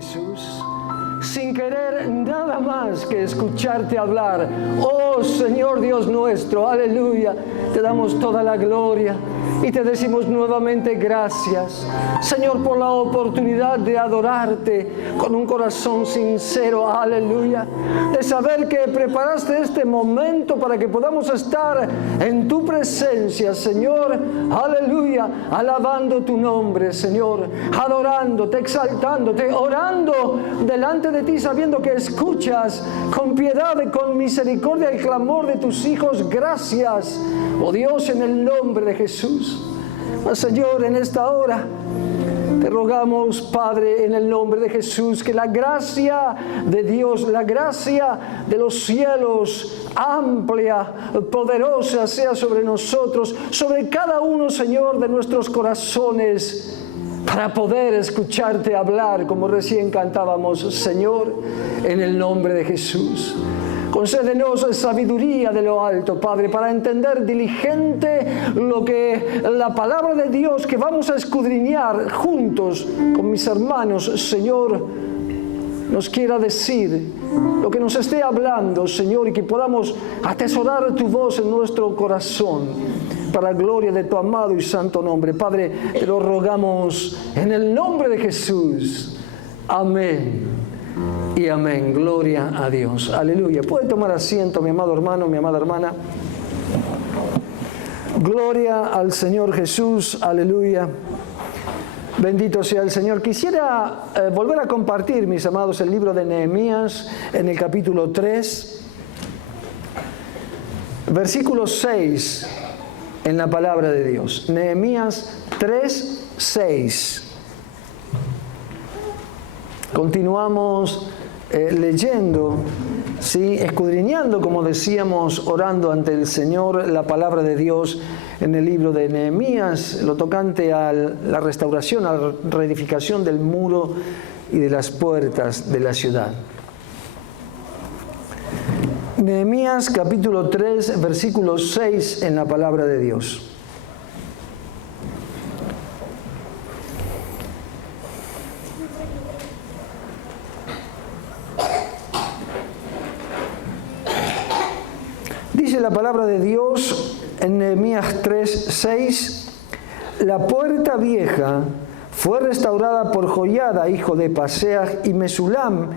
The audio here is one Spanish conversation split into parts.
Jesús, sin querer nada más que escucharte hablar. Oh Señor Dios nuestro, aleluya, te damos toda la gloria y te decimos nuevamente gracias, Señor, por la oportunidad de adorarte con un corazón sincero, aleluya, de saber que preparaste este momento para que podamos estar en tu presencia, Señor, aleluya, alabando tu nombre, Señor, adorándote, exaltándote, orando delante de ti, sabiendo que escuchas con piedad y con misericordia el clamor de tus hijos. Gracias, oh Dios, en el nombre de Jesús. Señor, en esta hora te rogamos, Padre, en el nombre de Jesús, que la gracia de Dios, la gracia de los cielos, amplia, poderosa, sea sobre nosotros, sobre cada uno, Señor, de nuestros corazones, para poder escucharte hablar, como recién cantábamos, Señor, en el nombre de Jesús. Concédenos sabiduría de lo alto, Padre, para entender diligente lo que la palabra de Dios que vamos a escudriñar juntos con mis hermanos, Señor, nos quiera decir, lo que nos esté hablando, Señor, y que podamos atesorar tu voz en nuestro corazón, para gloria de tu amado y santo nombre. Padre, te lo rogamos en el nombre de Jesús. Amén y amén. Gloria a Dios. Aleluya. Puede tomar asiento, mi amado hermano, mi amada hermana. Gloria al Señor Jesús. Aleluya. Bendito sea el Señor. Quisiera volver a compartir, mis amados, el libro de Nehemías en el capítulo 3, versículo 6 en la palabra de Dios. Nehemías 3, 6. Continuamos leyendo, ¿sí? Escudriñando, como decíamos, orando ante el Señor, la palabra de Dios en el libro de Nehemías, lo tocante a la restauración, a la reedificación del muro y de las puertas de la ciudad. Nehemías capítulo 3, versículo 6 en la palabra de Dios. Dice la palabra de Dios en Nehemías 3, 6: la puerta vieja fue restaurada por Joiada, hijo de Paseah, y Mesulam,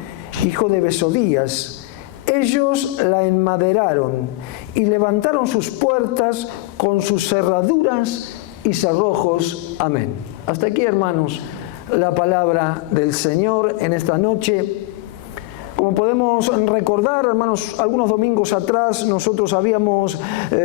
hijo de Besodías. Ellos la enmaderaron y levantaron sus puertas con sus cerraduras y cerrojos. Amén. Hasta aquí, hermanos, la palabra del Señor en esta noche. Como podemos recordar, hermanos, algunos domingos atrás nosotros habíamos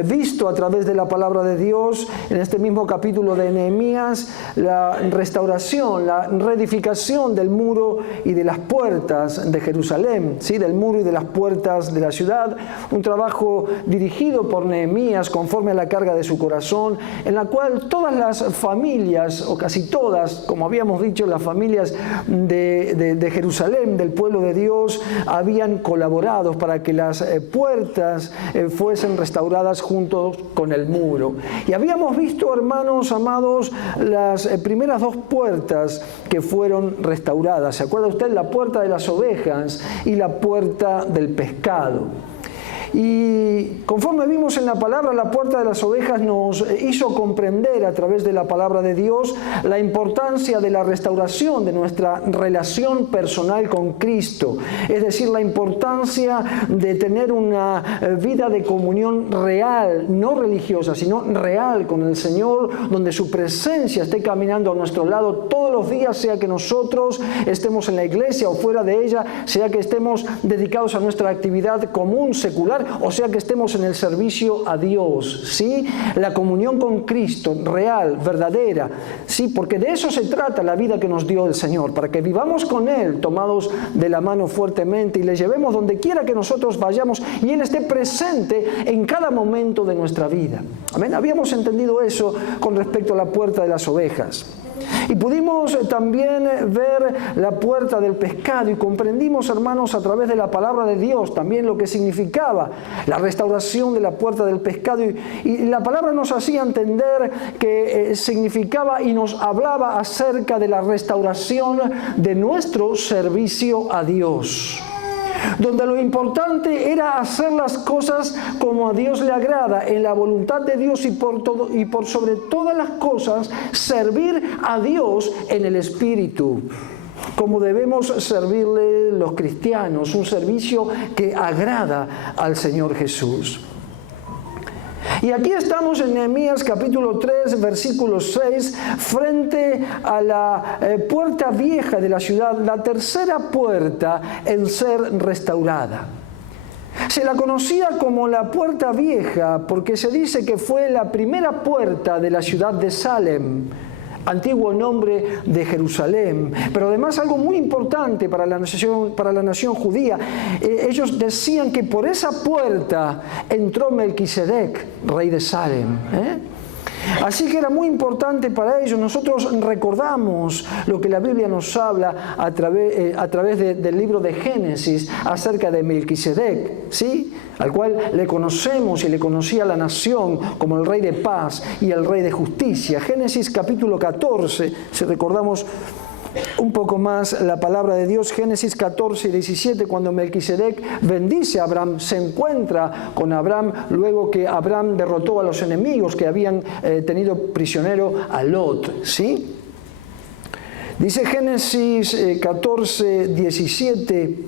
visto a través de la palabra de Dios, en este mismo capítulo de Nehemías, la restauración, la reedificación del muro y de las puertas de Jerusalén, ¿sí? Del muro y de las puertas de la ciudad, un trabajo dirigido por Nehemías conforme a la carga de su corazón, en la cual todas las familias, o casi todas, como habíamos dicho, las familias de Jerusalén, del pueblo de Dios, habían colaborado para que las puertas fuesen restauradas junto con el muro. Y habíamos visto, hermanos amados, las primeras dos puertas que fueron restauradas. ¿Se acuerda usted? La puerta de las ovejas y la puerta del pescado. Y conforme vimos en la palabra, la puerta de las ovejas nos hizo comprender a través de la palabra de Dios la importancia de la restauración de nuestra relación personal con Cristo, es decir, la importancia de tener una vida de comunión real, no religiosa, sino real con el Señor, donde su presencia esté caminando a nuestro lado todos los días, sea que nosotros estemos en la iglesia o fuera de ella, sea que estemos dedicados a nuestra actividad común, secular, o sea que estemos en el servicio a Dios, ¿sí? La comunión con Cristo, real, verdadera, ¿sí? Porque de eso se trata la vida que nos dio el Señor, para que vivamos con Él, tomados de la mano fuertemente, y le llevemos donde quiera que nosotros vayamos, y Él esté presente en cada momento de nuestra vida. Amén. Habíamos entendido eso con respecto a la puerta de las ovejas. Y pudimos también ver la puerta del pescado y comprendimos, hermanos, a través de la palabra de Dios también lo que significaba la restauración de la puerta del pescado. Y la palabra nos hacía entender que significaba y nos hablaba acerca de la restauración de nuestro servicio a Dios, donde lo importante era hacer las cosas como a Dios le agrada, en la voluntad de Dios, y por sobre todas las cosas servir a Dios en el Espíritu, como debemos servirle los cristianos, un servicio que agrada al Señor Jesús. Y aquí estamos en Nehemías capítulo 3, versículo 6, frente a la puerta vieja de la ciudad, la tercera puerta en ser restaurada. Se la conocía como la puerta vieja porque se dice que fue la primera puerta de la ciudad de Salem, antiguo nombre de Jerusalén, pero además algo muy importante para la nación judía. Ellos decían que por esa puerta entró Melquisedec, rey de Salem. Así que era muy importante para ellos. Nosotros recordamos lo que la Biblia nos habla a través del libro de Génesis acerca de Melquisedec, ¿sí? Al cual le conocemos y le conocía la nación como el rey de paz y el rey de justicia. Génesis capítulo 14, si recordamos un poco más la palabra de Dios, Génesis 14 y 17, cuando Melquisedec bendice a Abraham, se encuentra con Abraham luego que Abraham derrotó a los enemigos que habían tenido prisionero a Lot, ¿sí? Dice Génesis 14, 17,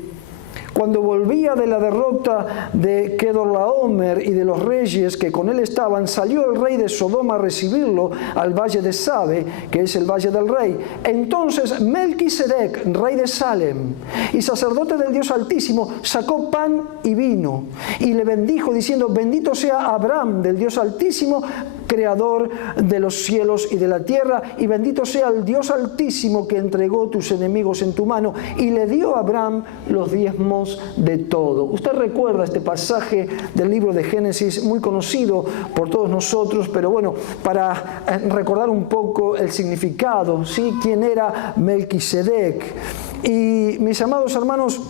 cuando volvía de la derrota de Kedorlaomer y de los reyes que con él estaban, salió el rey de Sodoma a recibirlo al valle de Sabe, que es el valle del rey. Entonces Melquisedec, rey de Salem y sacerdote del Dios Altísimo, sacó pan y vino y le bendijo diciendo: bendito sea Abraham del Dios Altísimo, creador de los cielos y de la tierra, y bendito sea el Dios Altísimo que entregó tus enemigos en tu mano. Y le dio a Abraham los diezmos de todo. Usted recuerda este pasaje del libro de Génesis, muy conocido por todos nosotros, pero bueno, para recordar un poco el significado, ¿sí? ¿Quién era Melquisedec? Y mis amados hermanos,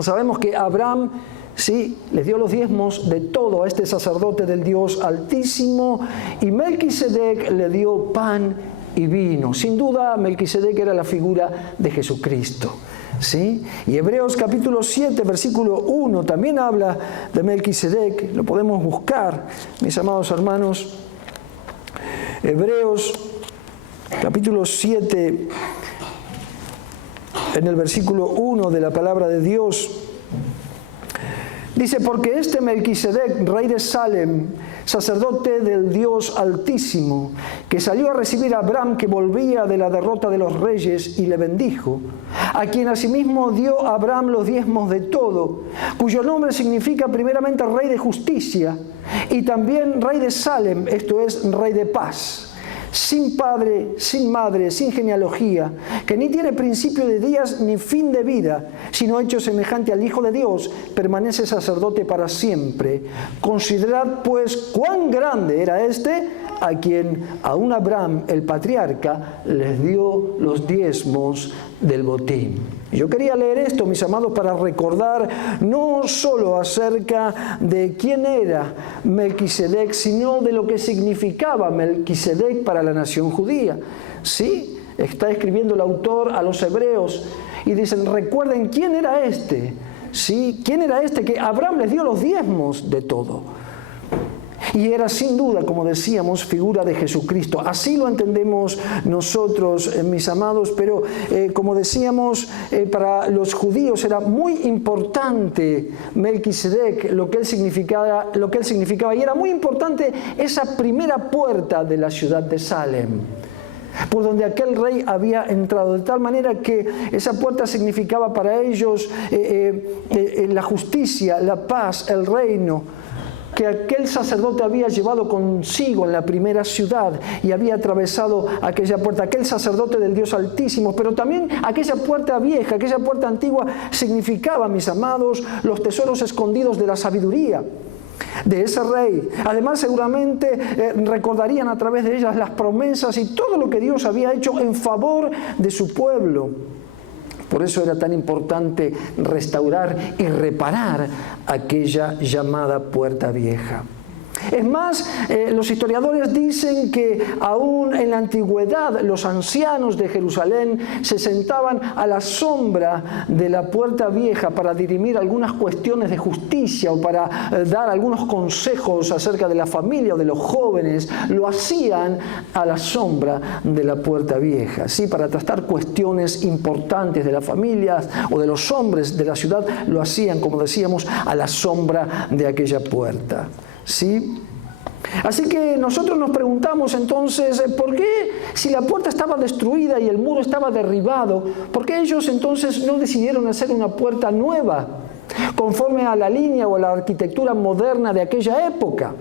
sabemos que Abraham, sí, le dio los diezmos de todo a este sacerdote del Dios Altísimo, y Melquisedec le dio pan y vino. Sin duda, Melquisedec era la figura de Jesucristo, ¿sí? Y Hebreos capítulo 7, versículo 1 también habla de Melquisedec. Lo podemos buscar, mis amados hermanos. Hebreos capítulo 7, en el versículo 1 de la palabra de Dios. Dice: porque este Melquisedec, rey de Salem, sacerdote del Dios Altísimo, que salió a recibir a Abraham que volvía de la derrota de los reyes, y le bendijo, a quien asimismo dio a Abraham los diezmos de todo, cuyo nombre significa primeramente rey de justicia, y también rey de Salem, esto es, rey de paz, sin padre, sin madre, sin genealogía, que ni tiene principio de días ni fin de vida, sino hecho semejante al Hijo de Dios, permanece sacerdote para siempre. Considerad pues cuán grande era este, a quien aún Abraham, el patriarca, les dio los diezmos del botín. Yo quería leer esto, mis amados, para recordar no solo acerca de quién era Melquisedec, sino de lo que significaba Melquisedec para la nación judía. Sí, está escribiendo el autor a los hebreos y dicen: recuerden quién era este. Sí, quién era este que Abraham les dio los diezmos de todo. Y era sin duda, como decíamos, figura de Jesucristo. Así lo entendemos nosotros, mis amados, pero como decíamos, para los judíos era muy importante Melquisedec, lo que él significaba, y era muy importante esa primera puerta de la ciudad de Salem, por donde aquel rey había entrado, de tal manera que esa puerta significaba para ellos la justicia, la paz, el reino, que aquel sacerdote había llevado consigo en la primera ciudad y había atravesado aquella puerta, aquel sacerdote del Dios Altísimo. Pero también aquella puerta vieja, aquella puerta antigua significaba, mis amados, los tesoros escondidos de la sabiduría. de ese rey. Además, seguramente recordarían a través de ellas las promesas y todo lo que Dios había hecho en favor de su pueblo. Por eso era tan importante restaurar y reparar aquella llamada puerta vieja. Es más, los historiadores dicen que aún en la antigüedad los ancianos de Jerusalén se sentaban a la sombra de la puerta vieja para dirimir algunas cuestiones de justicia o para dar algunos consejos acerca de la familia o de los jóvenes. Lo hacían a la sombra de la puerta vieja, ¿sí? Para tratar cuestiones importantes de las familias o de los hombres de la ciudad, lo hacían, como decíamos, a la sombra de aquella puerta. ¿Sí? Así que nosotros nos preguntamos entonces, ¿por qué si la puerta estaba destruida y el muro estaba derribado, por qué ellos entonces no decidieron hacer una puerta nueva, conforme a la línea o a la arquitectura moderna de aquella época?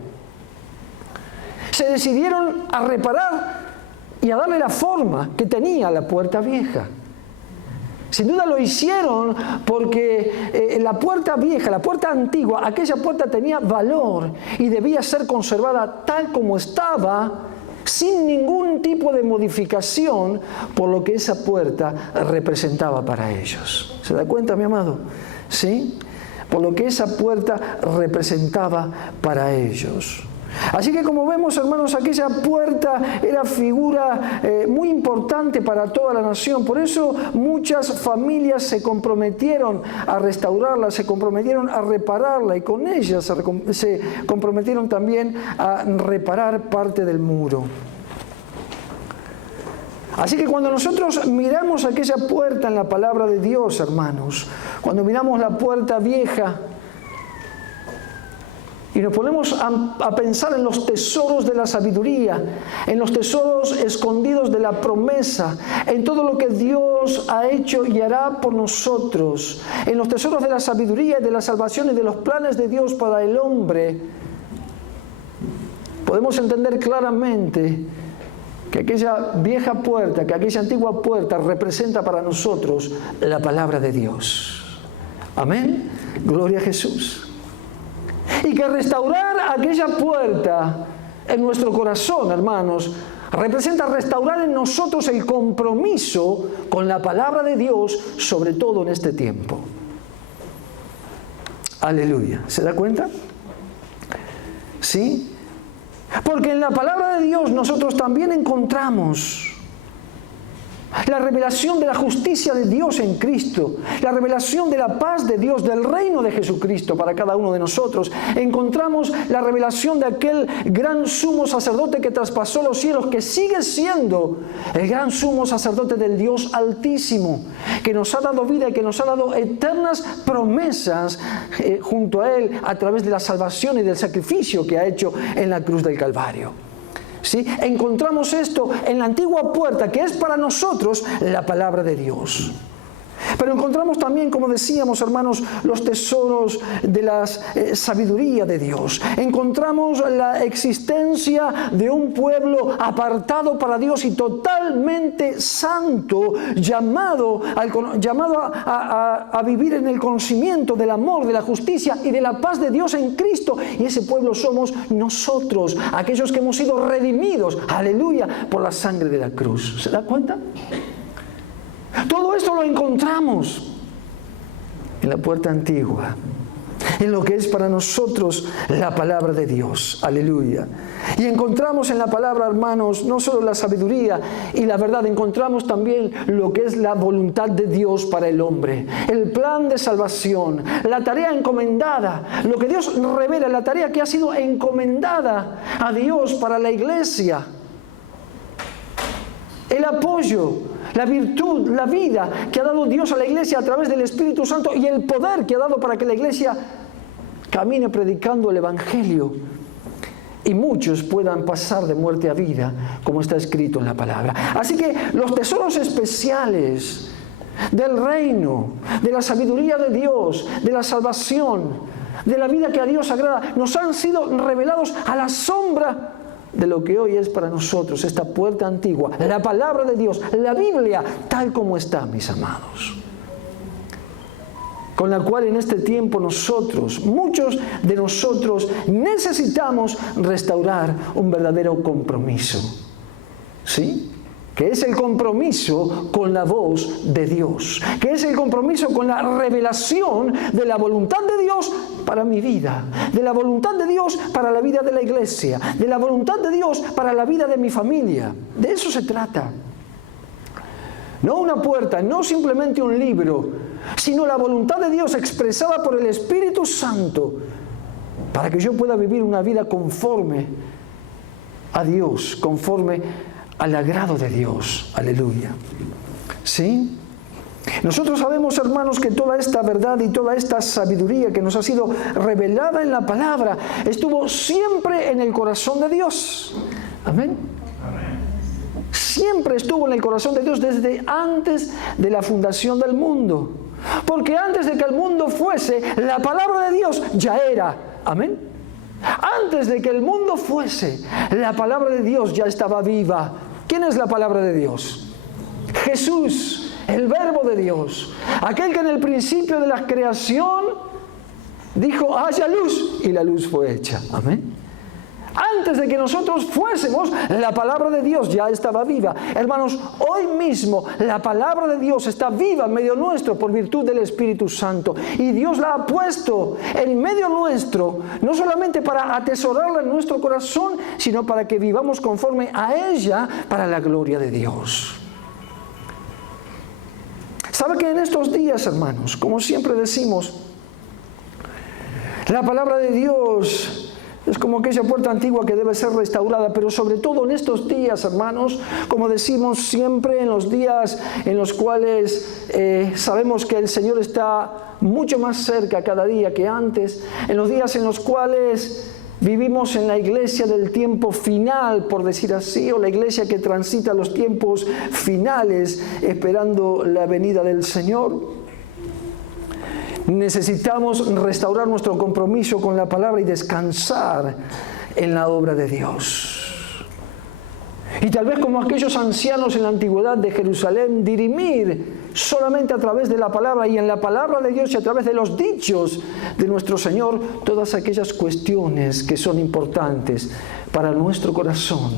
Se decidieron a reparar y a darle la forma que tenía la puerta vieja. Sin duda lo hicieron porque la puerta vieja, la puerta antigua, aquella puerta tenía valor y debía ser conservada tal como estaba, sin ningún tipo de modificación, por lo que esa puerta representaba para ellos. ¿Se da cuenta, mi amado? ¿Sí? Por lo que esa puerta representaba para ellos. Así que, como vemos, hermanos, aquella puerta era figura muy importante para toda la nación. Por eso muchas familias se comprometieron a restaurarla, se comprometieron a repararla, y con ellas se comprometieron también a reparar parte del muro. Así que cuando nosotros miramos aquella puerta en la palabra de Dios, hermanos, cuando miramos la puerta vieja, y nos ponemos a pensar en los tesoros de la sabiduría, en los tesoros escondidos de la promesa, en todo lo que Dios ha hecho y hará por nosotros, en los tesoros de la sabiduría y de la salvación y de los planes de Dios para el hombre, podemos entender claramente que aquella vieja puerta, que aquella antigua puerta representa para nosotros la palabra de Dios. Amén. Gloria a Jesús. Y que restaurar aquella puerta en nuestro corazón, hermanos, representa restaurar en nosotros el compromiso con la palabra de Dios, sobre todo en este tiempo. Aleluya. ¿Se da cuenta? ¿Sí? Porque en la palabra de Dios nosotros también encontramos la revelación de la justicia de Dios en Cristo, la revelación de la paz de Dios, del reino de Jesucristo para cada uno de nosotros. Encontramos la revelación de aquel gran sumo sacerdote que traspasó los cielos, que sigue siendo el gran sumo sacerdote del Dios Altísimo, que nos ha dado vida y que nos ha dado eternas promesas junto a Él, a través de la salvación y del sacrificio que ha hecho en la cruz del Calvario. ¿Sí? Encontramos esto en la antigua puerta, que es para nosotros la palabra de Dios. Pero encontramos también, como decíamos, hermanos, los tesoros de la sabiduría de Dios. Encontramos la existencia de un pueblo apartado para Dios y totalmente santo, llamado a vivir en el conocimiento del amor, de la justicia y de la paz de Dios en Cristo. Y ese pueblo somos nosotros, aquellos que hemos sido redimidos, aleluya, por la sangre de la cruz. ¿Se da cuenta? Todo esto lo encontramos en la puerta antigua, en lo que es para nosotros la palabra de Dios. Aleluya. Y encontramos en la palabra, hermanos, no solo la sabiduría y la verdad, encontramos también lo que es la voluntad de Dios para el hombre, el plan de salvación, la tarea encomendada, lo que Dios revela, la tarea que ha sido encomendada a Dios para la iglesia, el apoyo, la virtud, la vida que ha dado Dios a la iglesia a través del Espíritu Santo y el poder que ha dado para que la iglesia camine predicando el Evangelio y muchos puedan pasar de muerte a vida, como está escrito en la palabra. Así que los tesoros especiales del reino, de la sabiduría de Dios, de la salvación, de la vida que a Dios agrada, nos han sido revelados a la sombra de lo que hoy es para nosotros esta puerta antigua, la palabra de Dios, la Biblia, tal como está, mis amados. con la cual en este tiempo muchos de nosotros, necesitamos restaurar un verdadero compromiso. ¿Sí? Que es el compromiso con la voz de Dios, que es el compromiso con la revelación de la voluntad de Dios para mi vida, de la voluntad de Dios para la vida de la iglesia, de la voluntad de Dios para la vida de mi familia. De eso se trata. No una puerta, no simplemente un libro, sino la voluntad de Dios expresada por el Espíritu Santo para que yo pueda vivir una vida conforme a Dios, conforme al agrado de Dios. Aleluya. ¿Sí? Nosotros sabemos, hermanos, que toda esta verdad y toda esta sabiduría que nos ha sido revelada en la palabra estuvo siempre en el corazón de Dios. Amén. Siempre estuvo en el corazón de Dios desde antes de la fundación del mundo. Porque antes de que el mundo fuese, la palabra de Dios ya era. Amén. Antes de que el mundo fuese, la palabra de Dios ya estaba viva. ¿Quién es la palabra de Dios? Jesús, el Verbo de Dios. Aquel que en el principio de la creación dijo, haya luz, y la luz fue hecha. Amén. Antes de que nosotros fuésemos, la palabra de Dios ya estaba viva. Hermanos, hoy mismo la palabra de Dios está viva en medio nuestro por virtud del Espíritu Santo. Y Dios la ha puesto en medio nuestro, no solamente para atesorarla en nuestro corazón, sino para que vivamos conforme a ella para la gloria de Dios. ¿Sabe que en estos días, hermanos, como siempre decimos, la palabra de Dios es como aquella puerta antigua que debe ser restaurada, pero sobre todo en estos días, hermanos, como decimos siempre, en los días en los cuales sabemos que el Señor está mucho más cerca cada día que antes, en los días en los cuales vivimos en la iglesia del tiempo final, por decir así, o la iglesia que transita los tiempos finales esperando la venida del Señor. Necesitamos restaurar nuestro compromiso con la palabra y descansar en la obra de Dios. Y tal vez como aquellos ancianos en la antigüedad de Jerusalén, dirimir solamente a través de la palabra y en la palabra de Dios y a través de los dichos de nuestro Señor todas aquellas cuestiones que son importantes para nuestro corazón,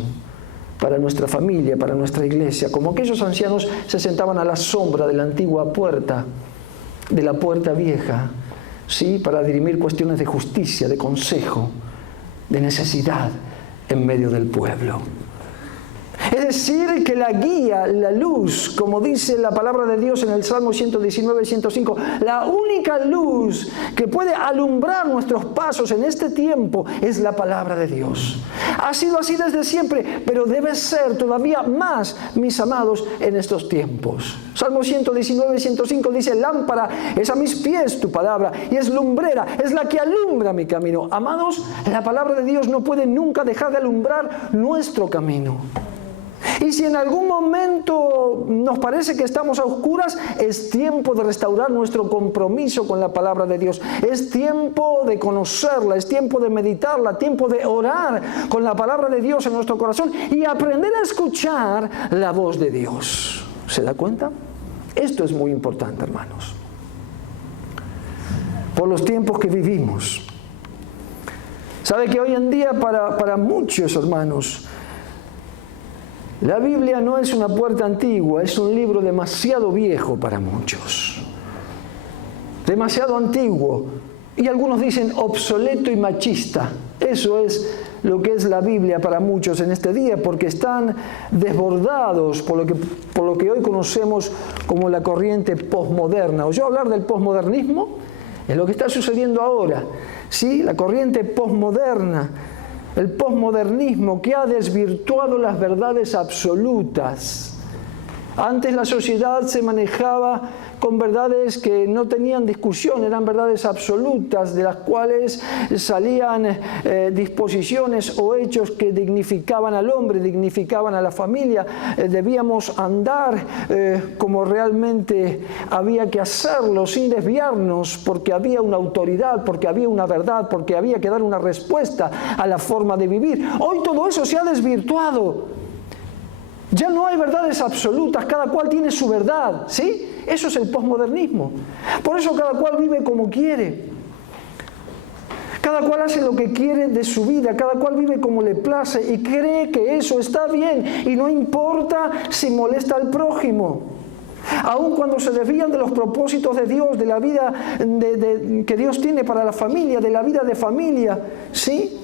para nuestra familia, para nuestra iglesia. Como aquellos ancianos se sentaban a la sombra de la antigua puerta, de la puerta vieja, ¿sí? Para dirimir cuestiones de justicia, de consejo, de necesidad en medio del pueblo. Es decir, que la guía, la luz, como dice la palabra de Dios en el Salmo 119 y 105, la única luz que puede alumbrar nuestros pasos en este tiempo es la palabra de Dios. Ha sido así desde siempre, pero debe ser todavía más, mis amados, en estos tiempos. Salmo 119 y 105 dice, lámpara es a mis pies tu palabra y es lumbrera, es la que alumbra mi camino. Amados, la palabra de Dios no puede nunca dejar de alumbrar nuestro camino. Y si en algún momento nos parece que estamos a oscuras, es tiempo de restaurar nuestro compromiso con la palabra de Dios. Es tiempo de conocerla, es tiempo de meditarla, tiempo de orar con la palabra de Dios en nuestro corazón y aprender a escuchar la voz de Dios. ¿Se da cuenta? Esto es muy importante, hermanos. Por los tiempos que vivimos. ¿Sabe que hoy en día para muchos, hermanos, la Biblia no es una puerta antigua, es un libro demasiado viejo para muchos. Demasiado antiguo. Y algunos dicen obsoleto y machista. Eso es lo que es la Biblia para muchos en este día, porque están desbordados por lo que hoy conocemos como la corriente posmoderna. ¿Oyó hablar del posmodernismo? Es lo que está sucediendo ahora. ¿Sí? La corriente posmoderna. El posmodernismo que ha desvirtuado las verdades absolutas. Antes la sociedad se manejaba con verdades que no tenían discusión, eran verdades absolutas, de las cuales salían disposiciones o hechos que dignificaban al hombre, dignificaban a la familia. Debíamos andar como realmente había que hacerlo, sin desviarnos, porque había una autoridad, porque había una verdad, porque había que dar una respuesta a la forma de vivir. Hoy todo eso se ha desvirtuado. Ya no hay verdades absolutas, cada cual tiene su verdad, ¿sí? Eso es el posmodernismo. Por eso cada cual vive como quiere. Cada cual hace lo que quiere de su vida, cada cual vive como le place y cree que eso está bien y no importa si molesta al prójimo. Aun cuando se desvían de los propósitos de Dios, de la vida que Dios tiene para la familia, de la vida de familia, ¿sí?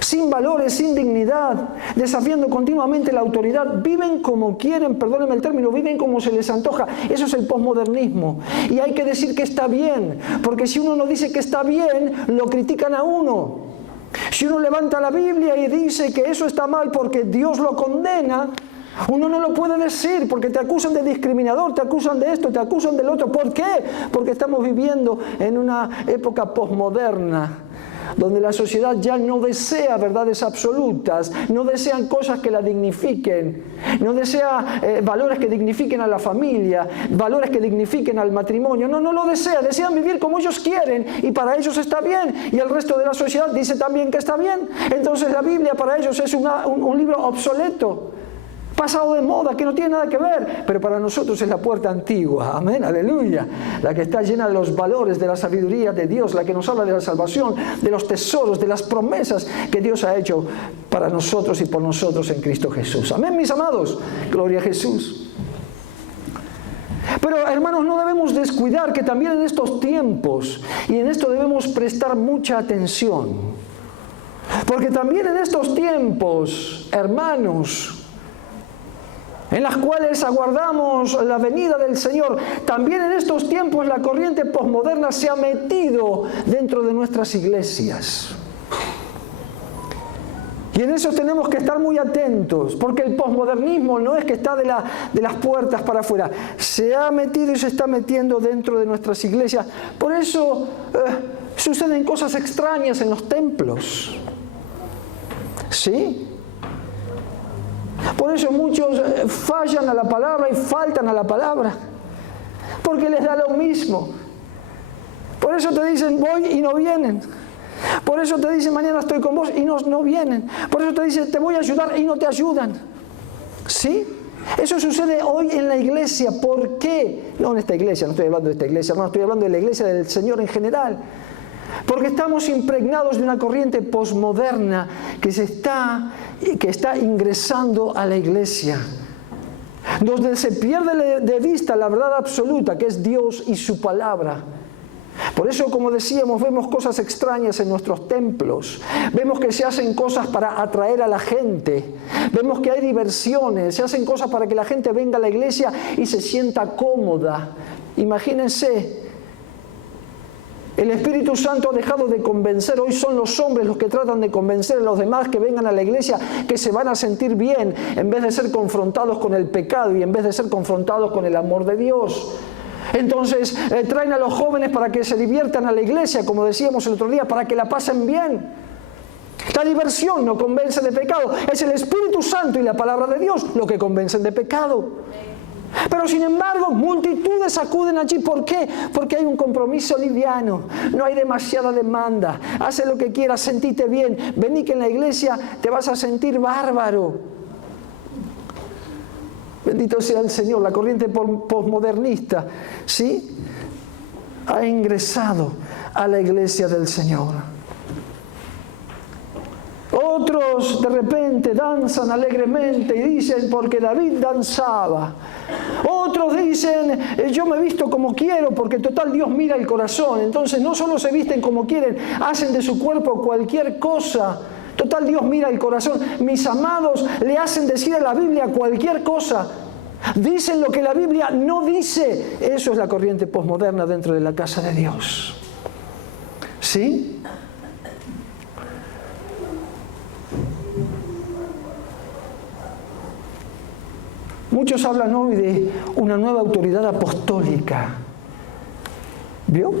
Sin valores, sin dignidad, desafiando continuamente la autoridad, viven como quieren, perdónenme el término, viven como se les antoja. Eso es el posmodernismo. Y hay que decir que está bien, porque si uno no dice que está bien, lo critican a uno. Si uno levanta la Biblia y dice que eso está mal porque Dios lo condena, uno no lo puede decir porque te acusan de discriminador, te acusan de esto, te acusan del otro. ¿Por qué? Porque estamos viviendo en una época posmoderna, donde la sociedad ya no desea verdades absolutas, no desean cosas que la dignifiquen, no desea valores que dignifiquen a la familia, valores que dignifiquen al matrimonio. No lo desea, desean vivir como ellos quieren y para ellos está bien, y el resto de la sociedad dice también que está bien. Entonces la Biblia para ellos es un libro obsoleto, pasado de moda, que no tiene nada que ver, pero para nosotros es la puerta antigua, amén, aleluya, la que está llena de los valores, de la sabiduría de Dios, la que nos habla de la salvación, de los tesoros, de las promesas que Dios ha hecho para nosotros y por nosotros en Cristo Jesús, amén, mis amados, gloria a Jesús. Pero hermanos, no debemos descuidar que también en estos tiempos, y en esto debemos prestar mucha atención, porque también en estos tiempos, hermanos, en las cuales aguardamos la venida del Señor, también en estos tiempos la corriente posmoderna se ha metido dentro de nuestras iglesias. Y en eso tenemos que estar muy atentos, porque el posmodernismo no es que está de las puertas para afuera, se ha metido y se está metiendo dentro de nuestras iglesias. Por eso suceden cosas extrañas en los templos, ¿sí? Por eso muchos fallan a la palabra y faltan a la palabra, porque les da lo mismo. Por eso te dicen voy y no vienen. Por eso te dicen mañana estoy con vos y no vienen. Por eso te dicen te voy a ayudar y no te ayudan. ¿Sí? Eso sucede hoy en la iglesia. ¿Por qué? No en esta iglesia, no estoy hablando de esta iglesia, hermano, estoy hablando de la iglesia del Señor en general. Porque estamos impregnados de una corriente posmoderna que está ingresando a la iglesia, donde se pierde de vista la verdad absoluta, que es Dios y su palabra. Por eso, como decíamos, vemos cosas extrañas en nuestros templos, vemos que se hacen cosas para atraer a la gente, vemos que hay diversiones, se hacen cosas para que la gente venga a la iglesia y se sienta cómoda. Imagínense, el Espíritu Santo ha dejado de convencer. Hoy son los hombres los que tratan de convencer a los demás que vengan a la iglesia, que se van a sentir bien, en vez de ser confrontados con el pecado y en vez de ser confrontados con el amor de Dios. Entonces traen a los jóvenes para que se diviertan a la iglesia, como decíamos el otro día, para que la pasen bien. La diversión no convence de pecado, es el Espíritu Santo y la palabra de Dios lo que convencen de pecado. Pero sin embargo, multitudes acuden allí. ¿Por qué? Porque hay un compromiso liviano, no hay demasiada demanda. Haz lo que quieras, sentite bien. Vení que en la iglesia te vas a sentir bárbaro. Bendito sea el Señor. La corriente posmodernista, ¿sí?, ha ingresado a la iglesia del Señor. Otros de repente danzan alegremente y dicen porque David danzaba. Otros dicen yo me visto como quiero porque total Dios mira el corazón. Entonces no solo se visten como quieren, hacen de su cuerpo cualquier cosa. Total Dios mira el corazón. Mis amados, le hacen decir a la Biblia cualquier cosa. Dicen lo que la Biblia no dice. Eso es la corriente posmoderna dentro de la casa de Dios. ¿Sí? Muchos hablan hoy de una nueva autoridad apostólica. ¿Vio?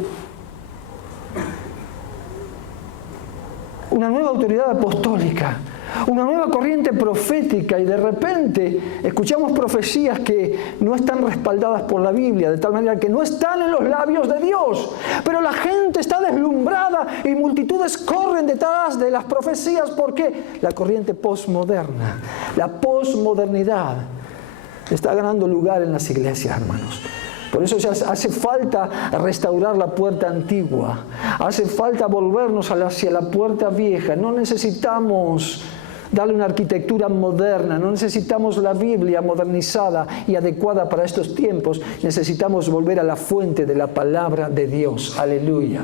Una nueva autoridad apostólica. una nueva corriente profética, y de repente escuchamos profecías que no están respaldadas por la Biblia, de tal manera que no están en los labios de Dios, pero la gente está deslumbrada y multitudes corren detrás de las profecías. ¿Por qué? La corriente posmoderna, la posmodernidad está ganando lugar en las iglesias, hermanos. Por eso ya hace falta restaurar la puerta antigua, hace falta volvernos hacia la puerta vieja. No necesitamos darle una arquitectura moderna, no necesitamos la Biblia modernizada y adecuada para estos tiempos. Necesitamos volver a la fuente de la palabra de Dios. Aleluya.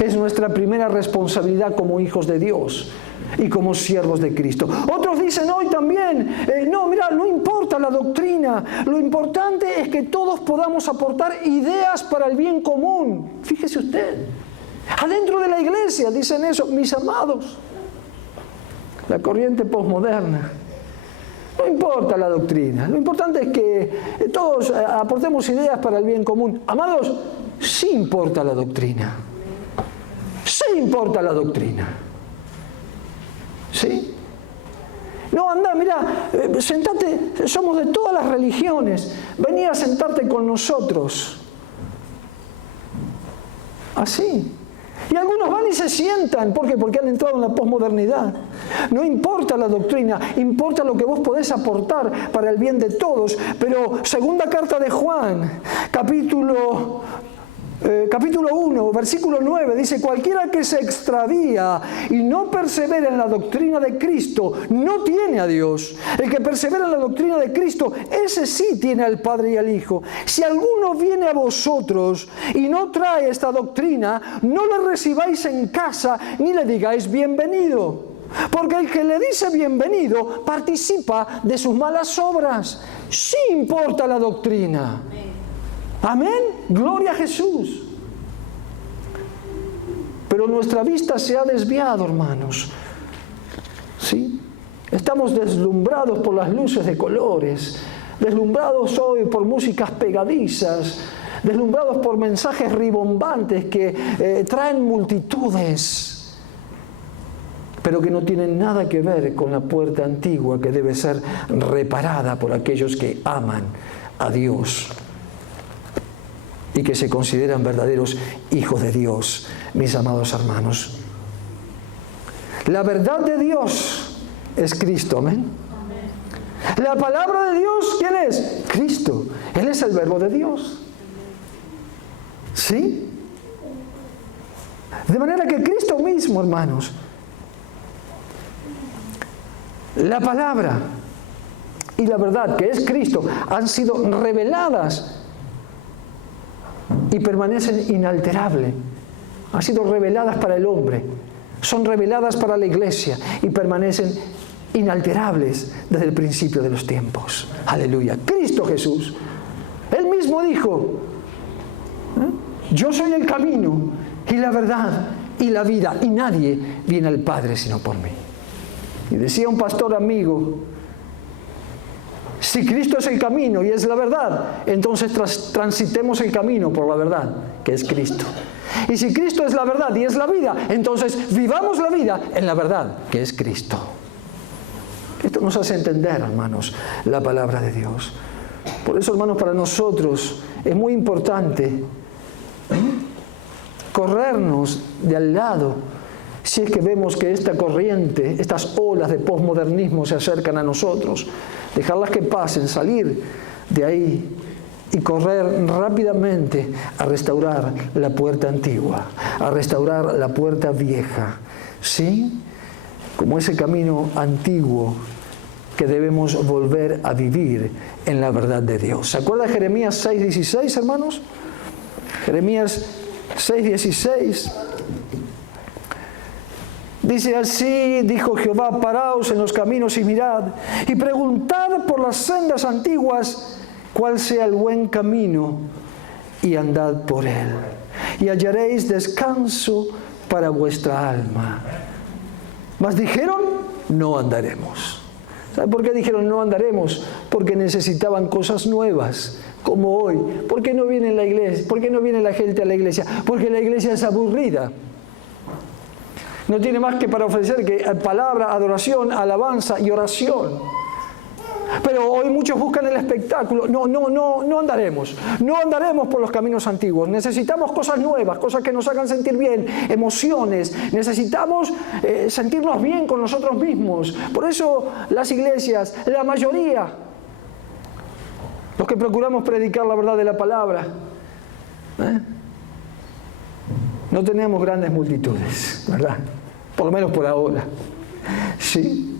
Es nuestra primera responsabilidad como hijos de Dios y como siervos de Cristo. Otros dicen hoy también, no, mira, no importa la doctrina, lo importante es que todos podamos aportar ideas para el bien común. Fíjese usted, adentro de la iglesia dicen eso, mis amados. La corriente posmoderna. No importa la doctrina, lo importante es que todos aportemos ideas para el bien común. Amados, sí importa la doctrina. Sí importa la doctrina. ¿Sí? No, anda, mira, sentate, somos de todas las religiones, vení a sentarte con nosotros. Así. Y algunos van y se sientan. ¿Por qué? Porque han entrado en la posmodernidad. No importa la doctrina, importa lo que vos podés aportar para el bien de todos. Pero segunda carta de Juan, capítulo 1, versículo 9, dice: cualquiera que se extravía y no persevera en la doctrina de Cristo, no tiene a Dios. El que persevera en la doctrina de Cristo, ese sí tiene al Padre y al Hijo. Si alguno viene a vosotros y no trae esta doctrina, no le recibáis en casa ni le digáis bienvenido. Porque el que le dice bienvenido participa de sus malas obras. Sí importa la doctrina. Amén, gloria a Jesús. Pero nuestra vista se ha desviado, hermanos. ¿Sí? Estamos deslumbrados por las luces de colores, deslumbrados hoy por músicas pegadizas, deslumbrados por mensajes ribombantes que traen multitudes, pero que no tienen nada que ver con la puerta antigua que debe ser reparada por aquellos que aman a Dios y que se consideran verdaderos hijos de Dios, mis amados hermanos. La verdad de Dios es Cristo, amén. La palabra de Dios, ¿quién es? Cristo. Él es el verbo de Dios. ¿Sí? De manera que Cristo mismo, hermanos, la palabra y la verdad, que es Cristo, han sido reveladas y permanecen inalterables. Han sido reveladas para el hombre, son reveladas para la iglesia y permanecen inalterables desde el principio de los tiempos. Aleluya. Cristo Jesús, Él mismo dijo: yo soy el camino y la verdad y la vida, y nadie viene al Padre sino por mí. Y decía un pastor amigo: si Cristo es el camino y es la verdad, entonces transitemos el camino por la verdad, que es Cristo. Y si Cristo es la verdad y es la vida, entonces vivamos la vida en la verdad, que es Cristo. Esto nos hace entender, hermanos, la palabra de Dios. Por eso, hermanos, para nosotros es muy importante corrernos de al lado si es que vemos que esta corriente, estas olas de posmodernismo se acercan a nosotros. Dejarlas que pasen, salir de ahí y correr rápidamente a restaurar la puerta antigua, a restaurar la puerta vieja, ¿sí? Como ese camino antiguo que debemos volver a vivir en la verdad de Dios. ¿Se acuerda de Jeremías 6:16, hermanos? Jeremías 6:16. Dice así: dijo Jehová, paraos en los caminos y mirad, y preguntad por las sendas antiguas cuál sea el buen camino, y andad por él, y hallaréis descanso para vuestra alma. Mas dijeron: no andaremos. ¿Sabe por qué dijeron no andaremos? Porque necesitaban cosas nuevas, como hoy. ¿Por qué no viene la iglesia? ¿Por qué no viene la gente a la iglesia? Porque la iglesia es aburrida. No tiene más que para ofrecer que palabra, adoración, alabanza y oración. Pero hoy muchos buscan el espectáculo. No andaremos. No andaremos por los caminos antiguos. Necesitamos cosas nuevas, cosas que nos hagan sentir bien, emociones. Necesitamos sentirnos bien con nosotros mismos. Por eso las iglesias, la mayoría, los que procuramos predicar la verdad de la palabra, no tenemos grandes multitudes, ¿verdad? Por lo menos por ahora. ¿Sí?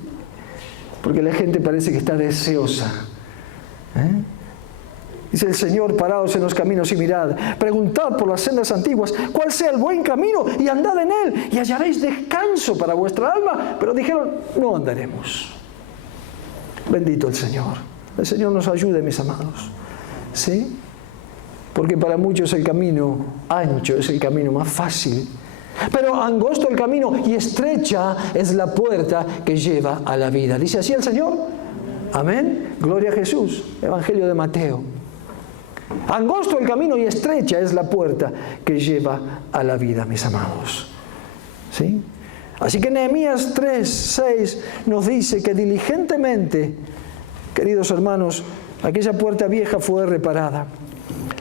Porque la gente parece que está deseosa. Dice el Señor: paraos en los caminos y mirad, preguntad por las sendas antiguas cuál sea el buen camino y andad en él y hallaréis descanso para vuestra alma. Pero dijeron: no andaremos. Bendito el Señor. El Señor nos ayude, mis amados. ¿Sí? Porque para muchos el camino ancho es el camino más fácil. Pero angosto el camino y estrecha es la puerta que lleva a la vida. ¿Dice así el Señor? Amén. Gloria a Jesús. Evangelio de Mateo. Angosto el camino y estrecha es la puerta que lleva a la vida, mis amados. ¿Sí? Así que Nehemías 3:6 nos dice que diligentemente, queridos hermanos, aquella puerta vieja fue reparada.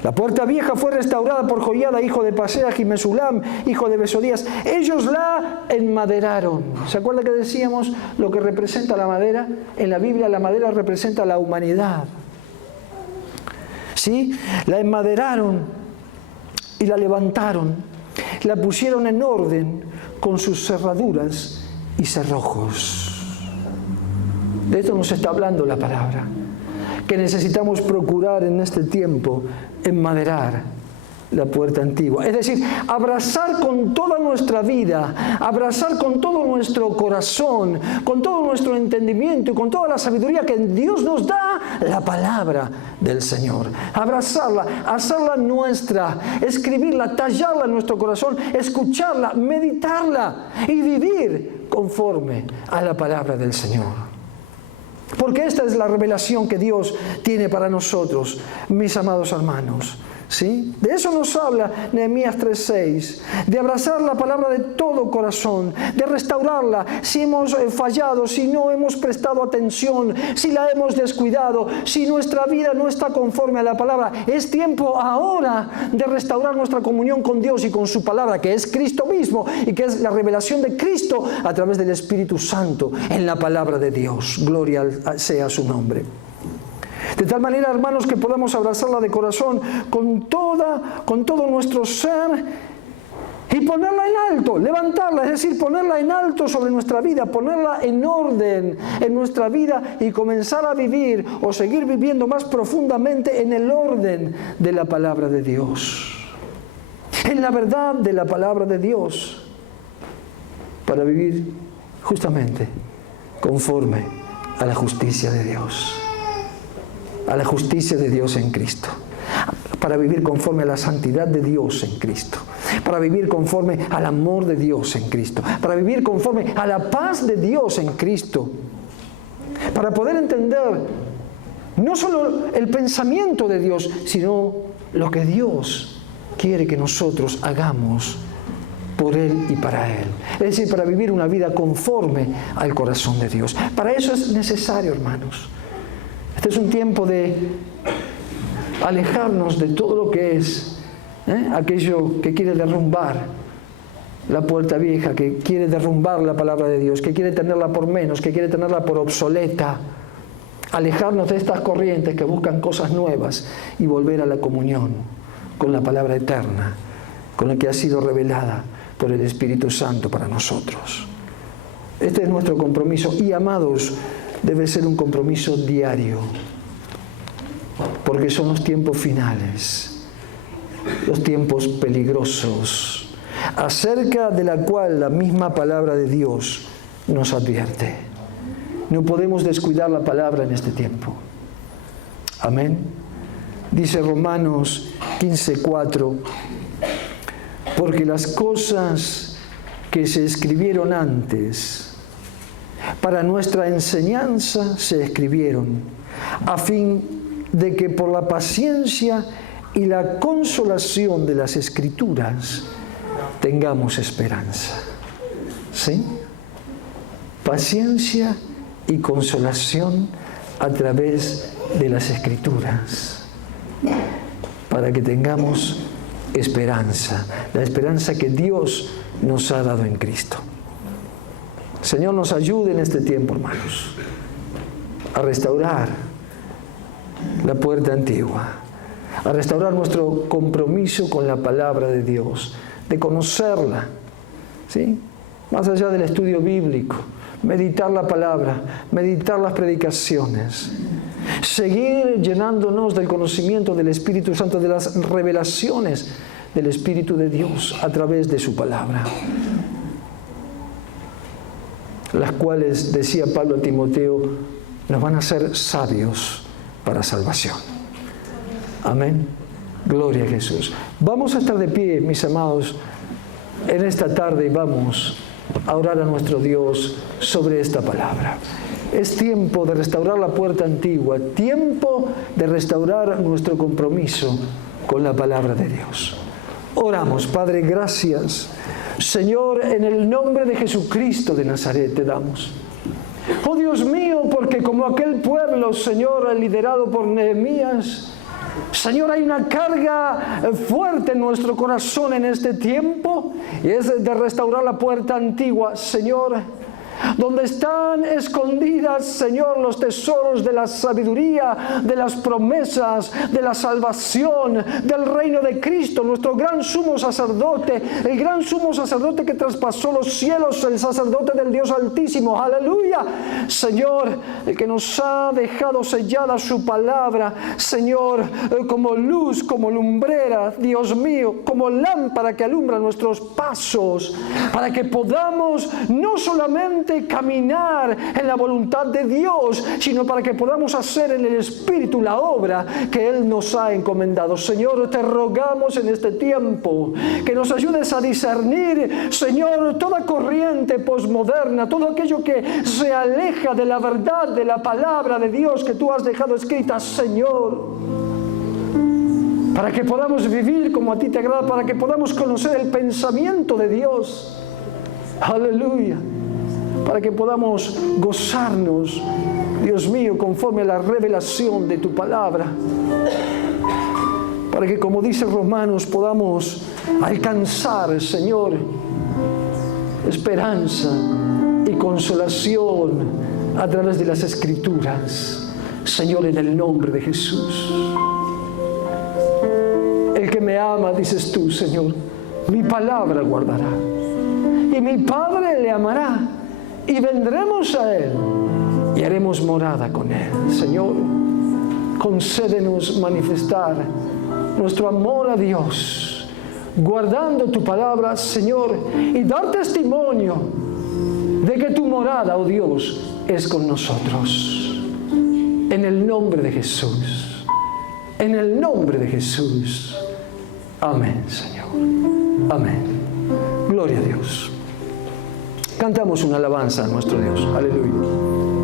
La puerta vieja fue restaurada por Joiada, hijo de Paseah, y Mesulam, hijo de Besodías. Ellos la enmaderaron. ¿Se acuerda que decíamos lo que representa la madera? En la Biblia la madera representa la humanidad. ¿Sí? La enmaderaron y la levantaron. La pusieron en orden con sus cerraduras y cerrojos. De esto nos está hablando la palabra. Que necesitamos procurar en este tiempo enmaderar la puerta antigua. Es decir, abrazar con toda nuestra vida, abrazar con todo nuestro corazón, con todo nuestro entendimiento y con toda la sabiduría que Dios nos da, la palabra del Señor. Abrazarla, hacerla nuestra, escribirla, tallarla en nuestro corazón, escucharla, meditarla y vivir conforme a la palabra del Señor. Porque esta es la revelación que Dios tiene para nosotros, mis amados hermanos. ¿Sí? De eso nos habla Nehemías 3:6, de abrazar la palabra de todo corazón, de restaurarla si hemos fallado, si no hemos prestado atención, si la hemos descuidado, si nuestra vida no está conforme a la palabra. Es tiempo ahora de restaurar nuestra comunión con Dios y con su palabra, que es Cristo mismo y que es la revelación de Cristo a través del Espíritu Santo en la palabra de Dios. Gloria sea su nombre. De tal manera, hermanos, que podamos abrazarla de corazón con todo nuestro ser y ponerla en alto, levantarla, es decir, ponerla en alto sobre nuestra vida, ponerla en orden en nuestra vida y comenzar a vivir o seguir viviendo más profundamente en el orden de la palabra de Dios, en la verdad de la palabra de Dios, para vivir justamente conforme a la justicia de Dios. A la justicia de Dios en Cristo, para vivir conforme a la santidad de Dios en Cristo, para vivir conforme al amor de Dios en Cristo, para vivir conforme a la paz de Dios en Cristo, para poder entender no solo el pensamiento de Dios, sino lo que Dios quiere que nosotros hagamos por Él y para Él. Es decir, para vivir una vida conforme al corazón de Dios. Para eso es necesario, hermanos. Este es un tiempo de alejarnos de todo lo que es aquello que quiere derrumbar la puerta vieja, que quiere derrumbar la palabra de Dios, que quiere tenerla por menos, que quiere tenerla por obsoleta. Alejarnos de estas corrientes que buscan cosas nuevas y volver a la comunión con la palabra eterna, con la que ha sido revelada por el Espíritu Santo para nosotros. Este es nuestro compromiso y, amados, debe ser un compromiso diario, porque son los tiempos finales, los tiempos peligrosos, acerca de la cual la misma palabra de Dios nos advierte. No podemos descuidar la palabra en este tiempo. Amén. Dice Romanos 15:4, porque las cosas que se escribieron antes para nuestra enseñanza se escribieron, a fin de que por la paciencia y la consolación de las Escrituras tengamos esperanza. ¿sí? Paciencia y consolación a través de las Escrituras, para que tengamos esperanza, la esperanza que Dios nos ha dado en Cristo. Señor, nos ayude en este tiempo, hermanos, a restaurar la puerta antigua, a restaurar nuestro compromiso con la palabra de Dios, de conocerla, ¿sí? Más allá del estudio bíblico, meditar la palabra, meditar las predicaciones, seguir llenándonos del conocimiento del Espíritu Santo, de las revelaciones del Espíritu de Dios a través de su palabra, las cuales, decía Pablo a Timoteo, nos van a hacer sabios para salvación. Amén. Gloria a Jesús. Vamos a estar de pie, mis amados, en esta tarde, y vamos a orar a nuestro Dios sobre esta palabra. Es tiempo de restaurar la puerta antigua, tiempo de restaurar nuestro compromiso con la palabra de Dios. Oramos. Padre, gracias. Señor, en el nombre de Jesucristo de Nazaret te damos. Oh Dios mío, porque como aquel pueblo, Señor, liderado por Nehemías, Señor, hay una carga fuerte en nuestro corazón en este tiempo, y es de restaurar la puerta antigua, Señor, donde están escondidas, Señor, los tesoros de la sabiduría, de las promesas, de la salvación, del reino de Cristo, nuestro gran sumo sacerdote, el gran sumo sacerdote que traspasó los cielos, el sacerdote del Dios Altísimo, aleluya, Señor, el que nos ha dejado sellada su palabra, Señor, como luz, como lumbrera, Dios mío, como lámpara que alumbra nuestros pasos, para que podamos no solamente caminar en la voluntad de Dios, sino para que podamos hacer en el Espíritu la obra que Él nos ha encomendado. Señor, te rogamos en este tiempo que nos ayudes a discernir, Señor, toda corriente posmoderna, todo aquello que se aleja de la verdad, de la palabra de Dios que tú has dejado escrita, Señor, para que podamos vivir como a ti te agrada, para que podamos conocer el pensamiento de Dios. Aleluya. Para que podamos gozarnos, Dios mío, conforme a la revelación de tu palabra. Para que, como dice Romanos, podamos alcanzar, Señor, esperanza y consolación a través de las Escrituras. Señor, en el nombre de Jesús. El que me ama, dices tú, Señor, mi palabra guardará. Y mi Padre le amará. Y vendremos a Él y haremos morada con Él. Señor, concédenos manifestar nuestro amor a Dios, guardando tu palabra, Señor, y dar testimonio de que tu morada, oh Dios, es con nosotros. En el nombre de Jesús. En el nombre de Jesús. Amén, Señor. Amén. Gloria a Dios. Cantamos una alabanza a nuestro Dios. Aleluya.